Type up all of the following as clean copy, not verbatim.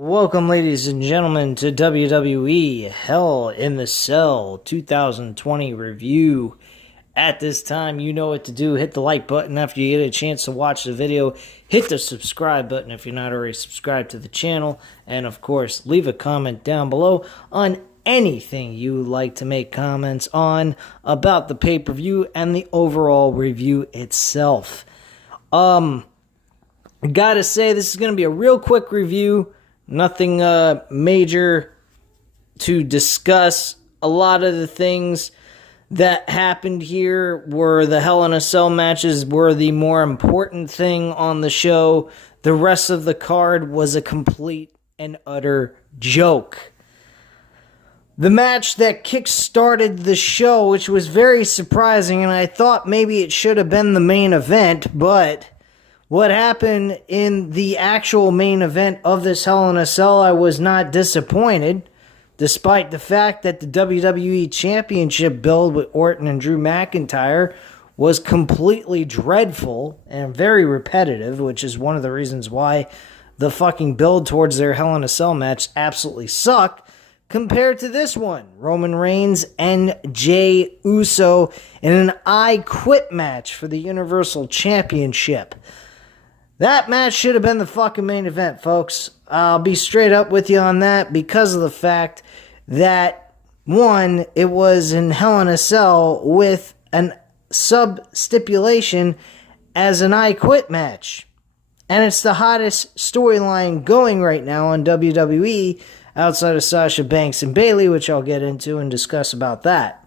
Welcome, ladies and gentlemen, to WWE Hell in the Cell 2020 review. At this time, you know what to do. Hit the like button after you get a chance to watch the video. Hit the subscribe button if you're not already subscribed to the channel. And, of course, leave a comment down below on anything you would like to make comments on about the pay-per-view and the overall review itself. Gotta say, this is going to be a real quick review. Nothing major to discuss. A lot of the things that happened here were the Hell in a Cell matches were the more important thing on the show. The rest of the card was a complete and utter joke. The match that kick-started the show, which was very surprising, and I thought maybe it should have been the main event, but what happened in the actual main event of this Hell in a Cell, I was not disappointed, despite the fact that the WWE Championship build with Orton and Drew McIntyre was completely dreadful and very repetitive, which is one of the reasons why the fucking build towards their Hell in a Cell match absolutely sucked, compared to this one, Roman Reigns and Jey Uso in an I Quit match for the Universal Championship. That match should have been the fucking main event, folks. I'll be straight up with you on that because of the fact that, one, it was in Hell in a Cell with an sub-stipulation as an I Quit match. And it's the hottest storyline going right now on WWE outside of Sasha Banks and Bayley, which I'll get into and discuss about that.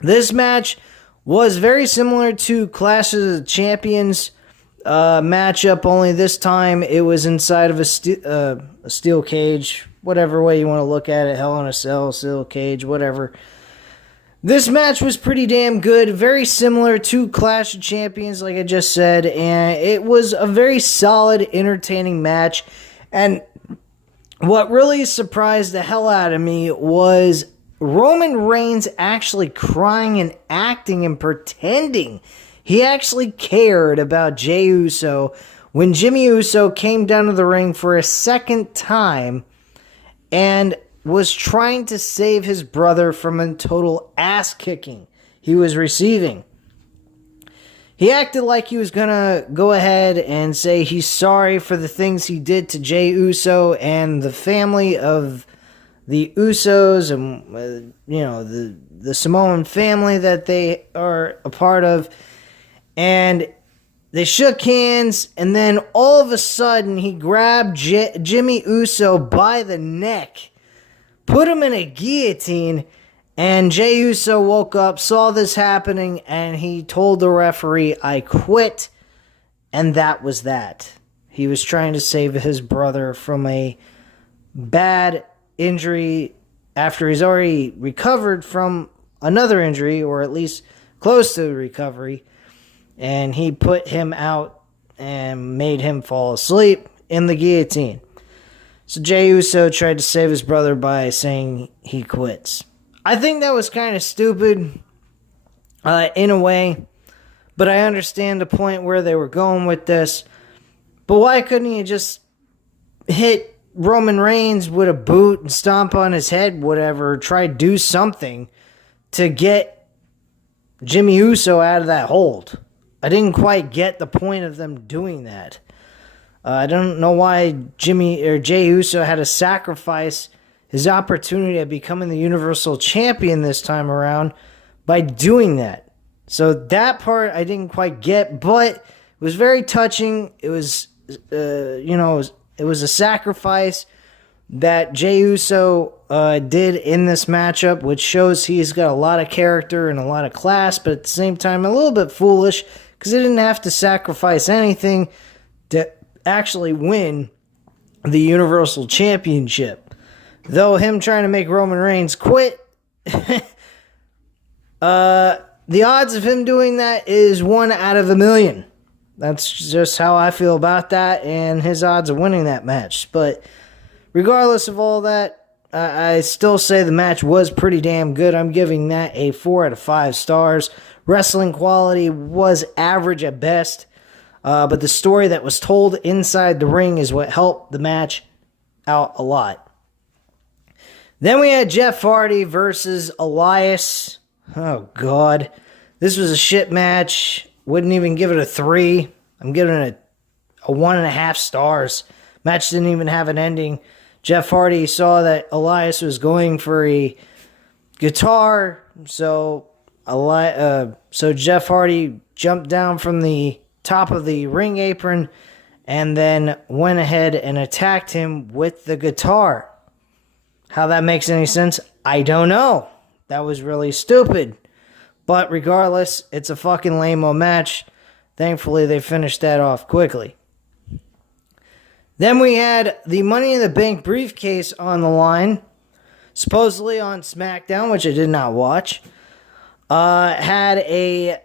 This match was very similar to Clash of the Champions matchup, only this time it was inside of a steel cage, whatever way you want to look at it, Hell in a Cell, steel cage, whatever. This match was pretty damn good, very similar to Clash of Champions, like I just said, and it was a very solid, entertaining match. And what really surprised the hell out of me was Roman Reigns actually crying and acting and pretending he actually cared about Jey Uso when Jimmy Uso came down to the ring for a second time and was trying to save his brother from a total ass-kicking he was receiving. He acted like he was going to go ahead and say he's sorry for the things he did to Jey Uso and the family of the Usos and, the Samoan family that they are a part of. And they shook hands, and then all of a sudden, he grabbed Jimmy Uso by the neck, put him in a guillotine, and Jey Uso woke up, saw this happening, and he told the referee, "I quit," and that was that. He was trying to save his brother from a bad injury after he's already recovered from another injury, or at least close to the recovery. And he put him out and made him fall asleep in the guillotine. So Jey Uso tried to save his brother by saying he quits. I think that was kind of stupid in a way, but I understand the point where they were going with this. But why couldn't he just hit Roman Reigns with a boot and stomp on his head, whatever, try to do something to get Jimmy Uso out of that hold? I didn't quite get the point of them doing that. I don't know why Jey Uso had to sacrifice his opportunity of becoming the Universal Champion this time around by doing that. So that part I didn't quite get, but it was very touching. It was, it was a sacrifice that Jey Uso did in this matchup, which shows he's got a lot of character and a lot of class, but at the same time a little bit foolish, because he didn't have to sacrifice anything to actually win the Universal Championship. Though him trying to make Roman Reigns quit, the odds of him doing that is 1 out of a million. That's just how I feel about that, and his odds of winning that match. But regardless of all that, I still say the match was pretty damn good. I'm giving that a 4 out of 5 stars. Wrestling quality was average at best, but the story that was told inside the ring is what helped the match out a lot. Then we had Jeff Hardy versus Elias. Oh, God. This was a shit match. Wouldn't even give it a 3. I'm giving it a 1.5 stars. Match didn't even have an ending. Jeff Hardy saw that Elias was going for a guitar, so Jeff Hardy jumped down from the top of the ring apron and then went ahead and attacked him with the guitar. How that makes any sense, I don't know. That was really stupid. But regardless, it's a fucking lame-o match. Thankfully, they finished that off quickly. Then we had the Money in the Bank briefcase on the line, supposedly on SmackDown, which I did not watch. Had a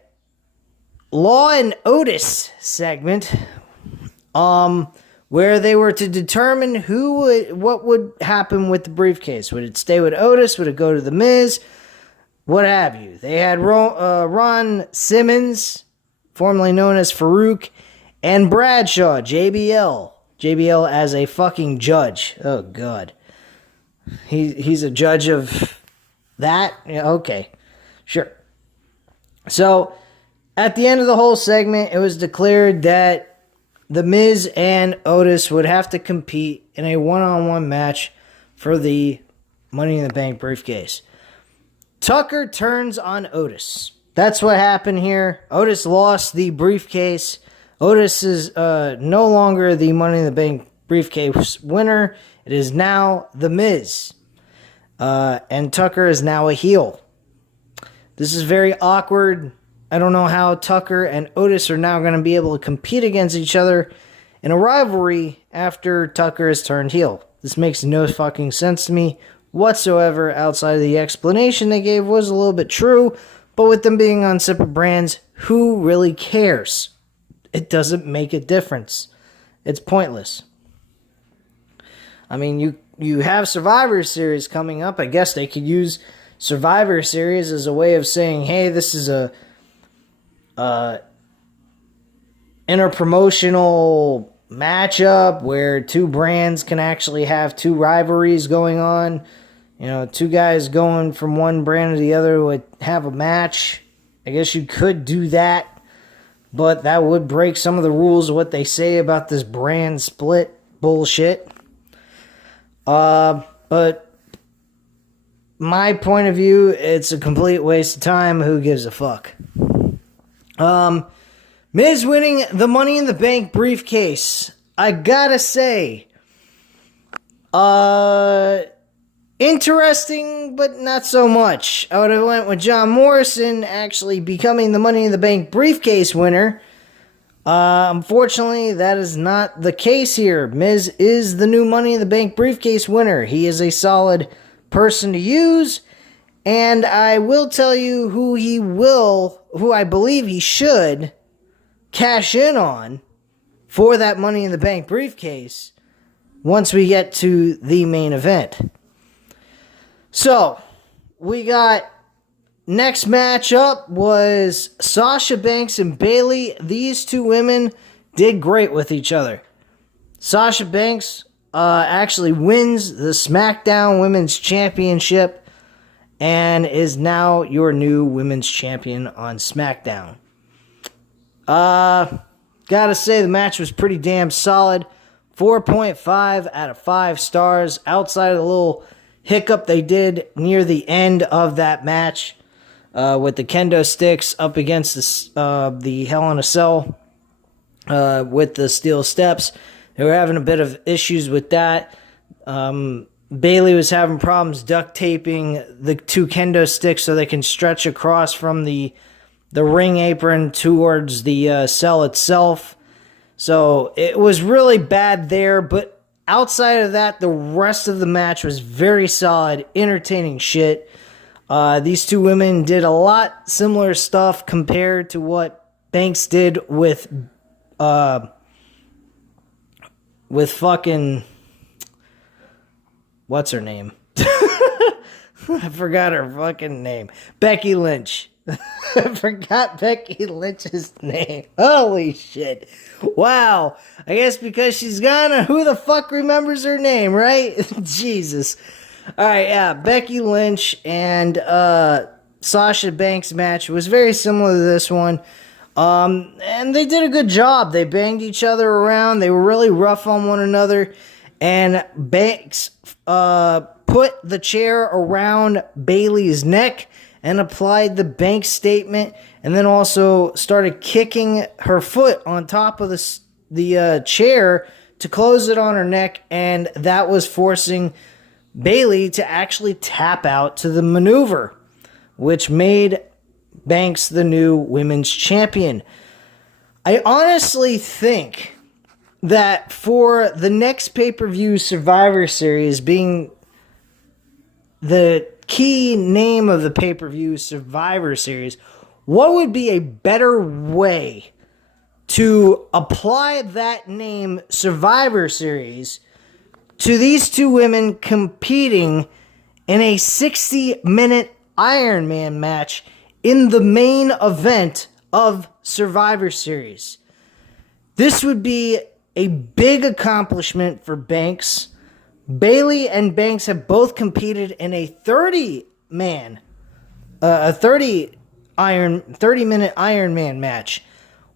Law and Otis segment, where they were to determine what would happen with the briefcase. Would it stay with Otis? Would it go to The Miz? What have you? They had Ron Simmons, formerly known as Farouk, and Bradshaw, JBL. JBL as a fucking judge. Oh, God. He's a judge of that? Yeah, okay. Sure. So, at the end of the whole segment, it was declared that The Miz and Otis would have to compete in a one-on-one match for the Money in the Bank briefcase. Tucker turns on Otis. That's what happened here. Otis lost the briefcase. Otis is no longer the Money in the Bank briefcase winner. It is now The Miz. And Tucker is now a heel. This is very awkward. I don't know how Tucker and Otis are now going to be able to compete against each other in a rivalry after Tucker has turned heel. This makes no fucking sense to me whatsoever. Outside of the explanation they gave was a little bit true, but with them being on separate brands, who really cares? It doesn't make a difference. It's pointless. I mean, you have Survivor Series coming up. I guess they could use Survivor Series as a way of saying, hey, this is a interpromotional matchup where two brands can actually have two rivalries going on. You know, two guys going from one brand to the other would have a match. I guess you could do that, but that would break some of the rules of what they say about this brand split bullshit. But my point of view, it's a complete waste of time. Who gives a fuck? Miz winning the Money in the Bank briefcase. I gotta say, interesting, but not so much. I would have went with John Morrison actually becoming the Money in the Bank briefcase winner. Unfortunately, that is not the case here. Miz is the new Money in the Bank briefcase winner. He is a solid person to use, and I will tell you who I believe he should cash in on for that Money in the Bank briefcase once we get to the main event. So, we got next match up was Sasha Banks and Bayley. These two women did great with each other. Sasha Banks actually wins the SmackDown Women's Championship and is now your new Women's Champion on SmackDown. Gotta say the match was pretty damn solid. 4.5 out of 5 stars. Outside of the little hiccup they did near the end of that match with the kendo sticks up against the Hell in a Cell with the steel steps. They were having a bit of issues with that. Bayley was having problems duct taping the two kendo sticks so they can stretch across from the ring apron towards the cell itself. So it was really bad there, but outside of that, the rest of the match was very solid, entertaining shit. These two women did a lot similar stuff compared to what Banks did with fucking, what's her name? I forgot her fucking name. Becky Lynch. I forgot Becky Lynch's name. Holy shit. Wow. I guess because she's gone, who the fuck remembers her name, right? Jesus. Alright, yeah. Becky Lynch and Sasha Banks match was very similar to this one. And they did a good job. They banged each other around. They were really rough on one another. And Banks put the chair around Bayley's neck and applied the Banks statement, and then also started kicking her foot on top of the chair to close it on her neck, and that was forcing Bayley to actually tap out to the maneuver, which made Banks the new women's champion. I honestly think that for the next pay-per-view Survivor Series, being the key name of the pay-per-view Survivor Series, what would be a better way to apply that name Survivor Series to these two women competing in a 60-minute Iron Man match in the main event of Survivor Series? This would be a big accomplishment for Banks. Bayley and Banks have both competed in a 30-minute Iron Man match.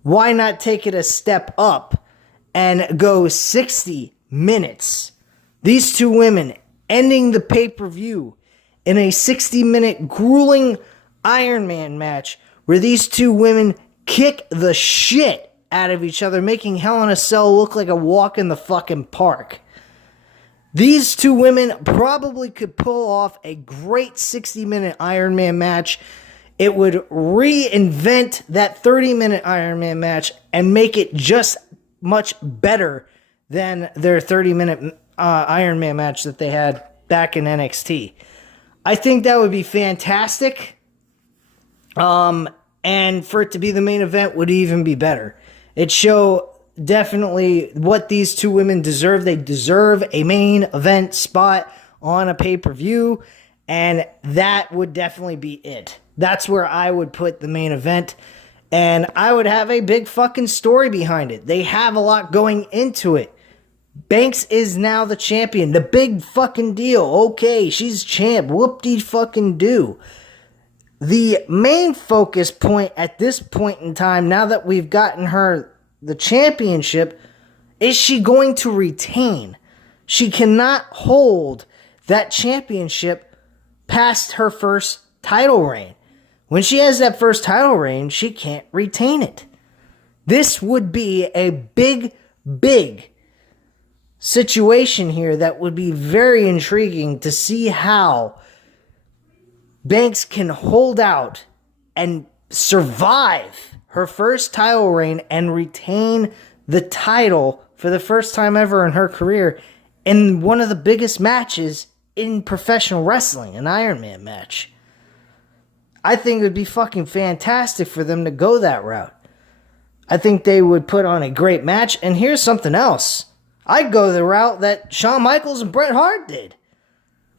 Why not take it a step up and go 60 minutes? These two women ending the pay-per-view in a 60-minute grueling Iron Man match where these two women kick the shit out of each other, making Hell in a Cell look like a walk in the fucking park. These two women probably could pull off a great 60-minute Iron Man match. It would reinvent that 30-minute Iron Man match and make it just much better than their 30-minute Iron Man match that they had back in NXT. I think that would be fantastic. And for it to be the main event would even be better. It show definitely what these two women deserve. They deserve a main event spot on a pay-per-view, and that would definitely be it. That's where I would put the main event, and I would have a big fucking story behind it. They have a lot going into it. Banks is now the champion. The big fucking deal. Okay, she's champ. Whoop-de-fucking-do. The main focus point at this point in time, now that we've gotten her the championship, is she going to retain? She cannot hold that championship past her first title reign. When she has that first title reign, she can't retain it. This would be a big, big situation here that would be very intriguing to see how Banks can hold out and survive her first title reign and retain the title for the first time ever in her career in one of the biggest matches in professional wrestling, an Iron Man match. I think it would be fucking fantastic for them to go that route. I think they would put on a great match. And here's something else. I'd go the route that Shawn Michaels and Bret Hart did.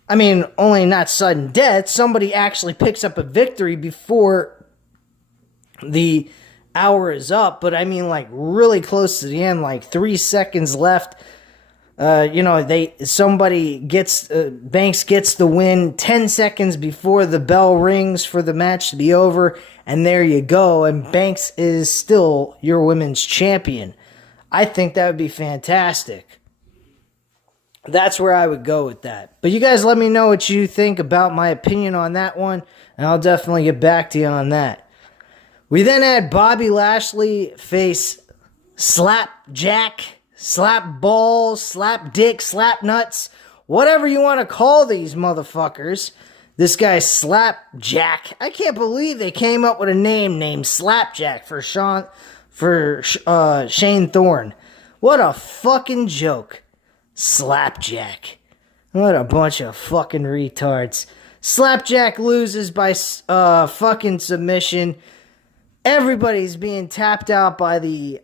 I mean, only not sudden death. Somebody actually picks up a victory before the hour is up. But I mean, like, really close to the end, like 3 seconds left. Banks gets the win 10 seconds before the bell rings for the match to be over. And there you go. And Banks is still your women's champion. I think that would be fantastic. That's where I would go with that. But you guys let me know what you think about my opinion on that one, and I'll definitely get back to you on that. We then had Bobby Lashley face Slapjack, Slap Balls, Slap Dick, Slap Nuts, whatever you want to call these motherfuckers. This guy Slapjack. I can't believe they came up with a name named Slapjack for Shane Thorne. What a fucking joke. Slapjack. What a bunch of fucking retards. Slapjack loses by fucking submission. Everybody's being tapped out by the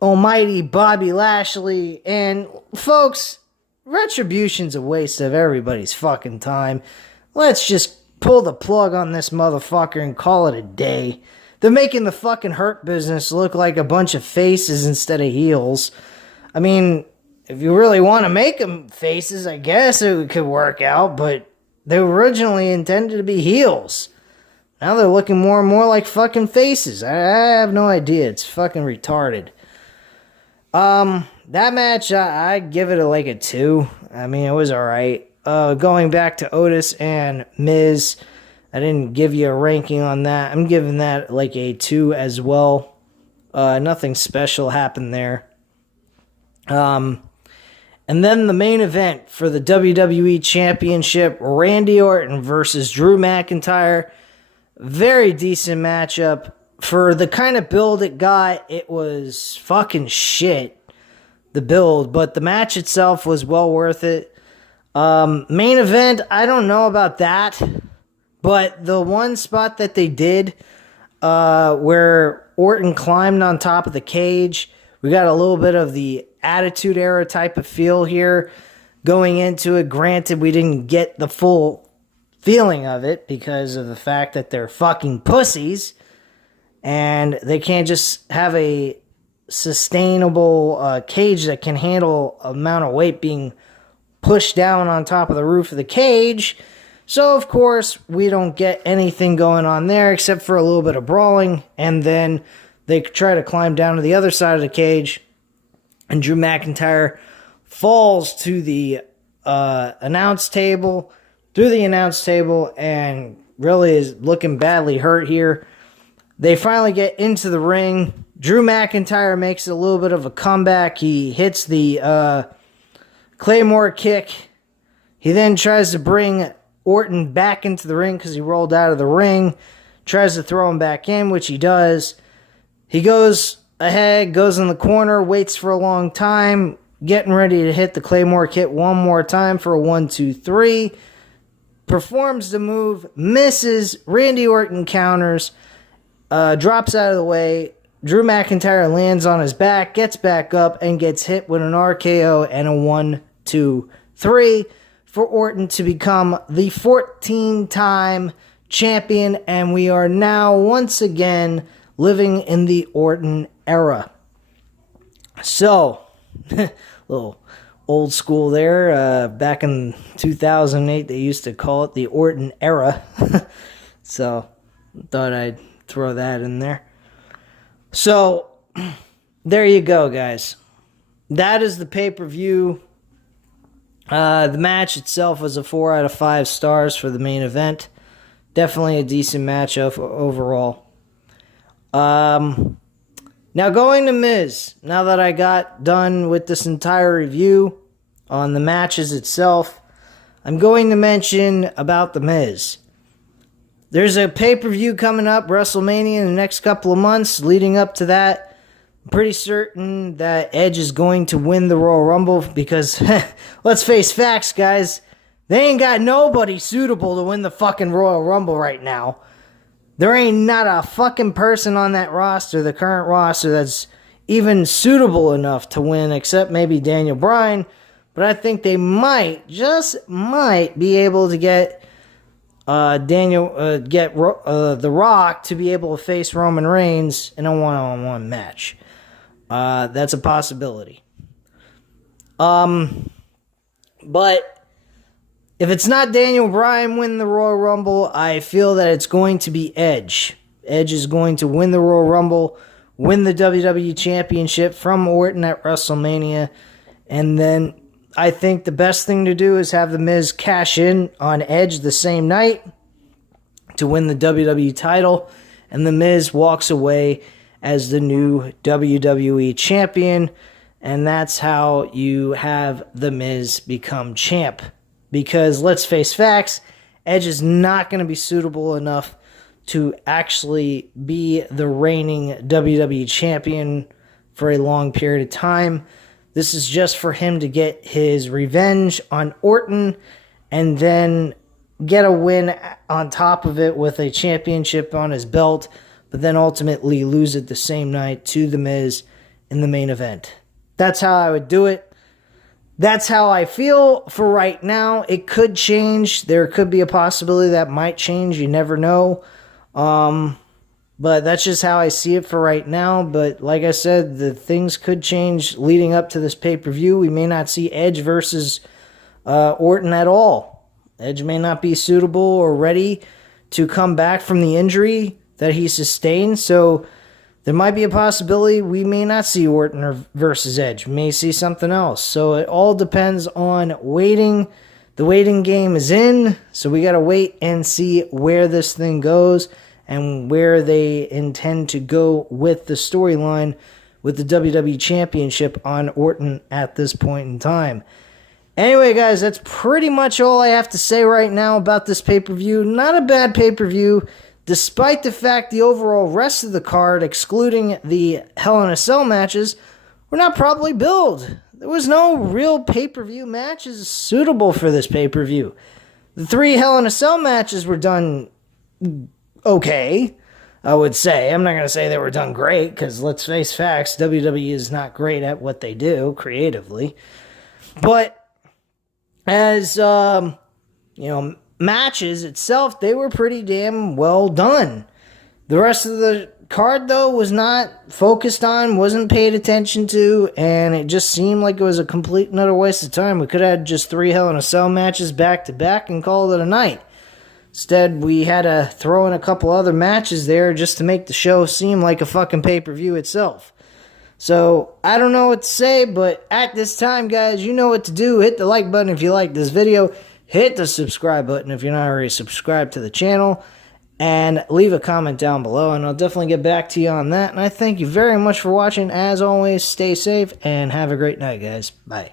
almighty Bobby Lashley. And folks, Retribution's a waste of everybody's fucking time. Let's just pull the plug on this motherfucker and call it a day. They're making the fucking Hurt Business look like a bunch of faces instead of heels. I mean, if you really want to make them faces, I guess it could work out, but they were originally intended to be heels. Now they're looking more and more like fucking faces. I have no idea. It's fucking retarded. That match, I'd give it a 2. I mean, it was alright. Going back to Otis and Miz, I didn't give you a ranking on that. I'm giving that a 2 as well. Nothing special happened there. And then the main event for the WWE Championship, Randy Orton versus Drew McIntyre. Very decent matchup. For the kind of build it got, it was fucking shit, the build, but the match itself was well worth it. Main event, I don't know about that, but the one spot that they did, where Orton climbed on top of the cage, we got a little bit of the Attitude Era type of feel here going into it. Granted, we didn't get the full feeling of it because of the fact that they're fucking pussies and they can't just have a sustainable cage that can handle amount of weight being pushed down on top of the roof of the cage. So of course we don't get anything going on there except for a little bit of brawling, and then they try to climb down to the other side of the cage and Drew McIntyre falls to the announce table, through the announce table, and really is looking badly hurt here. They finally get into the ring. Drew McIntyre makes a little bit of a comeback. He hits the Claymore kick. He then tries to bring Orton back into the ring because he rolled out of the ring. Tries to throw him back in, which he does. He goes ahead, goes in the corner, waits for a long time, getting ready to hit the Claymore kick one more time for a 1, 2, 3. Performs the move, misses. Randy Orton counters, drops out of the way. Drew McIntyre lands on his back, gets back up, and gets hit with an RKO and a 1, 2, 3 for Orton to become the 14-time champion. And we are now once again living in the Orton era. So, little old school there. Back in 2008, they used to call it the Orton era. So, thought I'd throw that in there. So, there you go, guys. That is the pay-per-view. The match itself was a 4 out of 5 stars for the main event. Definitely a decent match overall. Now going to Miz. Now that I got done with this entire review on the matches itself, I'm going to mention about the Miz. There's a pay-per-view coming up, WrestleMania, in the next couple of months. Leading up to that, I'm pretty certain that Edge is going to win the Royal Rumble because, let's face facts, guys, they ain't got nobody suitable to win the fucking Royal Rumble right now. There ain't not a fucking person on that roster, the current roster, that's even suitable enough to win, except maybe Daniel Bryan. But I think they might, just might, be able to get The Rock to be able to face Roman Reigns in a one-on-one match. That's a possibility. But if it's not Daniel Bryan winning the Royal Rumble, I feel that it's going to be Edge. Edge is going to win the Royal Rumble, win the WWE Championship from Orton at WrestleMania, and then I think the best thing to do is have The Miz cash in on Edge the same night to win the WWE title, and The Miz walks away as the new WWE Champion, and that's how you have The Miz become champ. Because, let's face facts, Edge is not going to be suitable enough to actually be the reigning WWE Champion for a long period of time. This is just for him to get his revenge on Orton and then get a win on top of it with a championship on his belt, but then ultimately lose it the same night to The Miz in the main event. That's how I would do it. That's how I feel for right now. It could change. There could be a possibility that might change. You never know. But that's just how I see it for right now. But like I said, the things could change leading up to this pay-per-view. We may not see Edge versus Orton at all. Edge may not be suitable or ready to come back from the injury that he sustained. So there might be a possibility we may not see Orton versus Edge. We may see something else. So it all depends on waiting. The waiting game is in. So we got to wait and see where this thing goes and where they intend to go with the storyline with the WWE Championship on Orton at this point in time. Anyway, guys, that's pretty much all I have to say right now about this pay-per-view. Not a bad pay-per-view, despite the fact the overall rest of the card, excluding the Hell in a Cell matches, were not properly billed. There was no real pay-per-view matches suitable for this pay-per-view. The 3 Hell in a Cell matches were done okay, I would say. I'm not going to say they were done great, because let's face facts, WWE is not great at what they do creatively. But as, matches itself, they were pretty damn well done. The rest of the card, though, was not focused on, wasn't paid attention to, and it just seemed like it was a complete and utter waste of time. We could have had just 3 Hell in a Cell matches back-to-back and called it a night. Instead, we had to throw in a couple other matches there just to make the show seem like a fucking pay-per-view itself. So, I don't know what to say, but at this time, guys, you know what to do. Hit the like button if you like this video. Hit the subscribe button if you're not already subscribed to the channel. And leave a comment down below, and I'll definitely get back to you on that. And I thank you very much for watching. As always, stay safe, and have a great night, guys. Bye.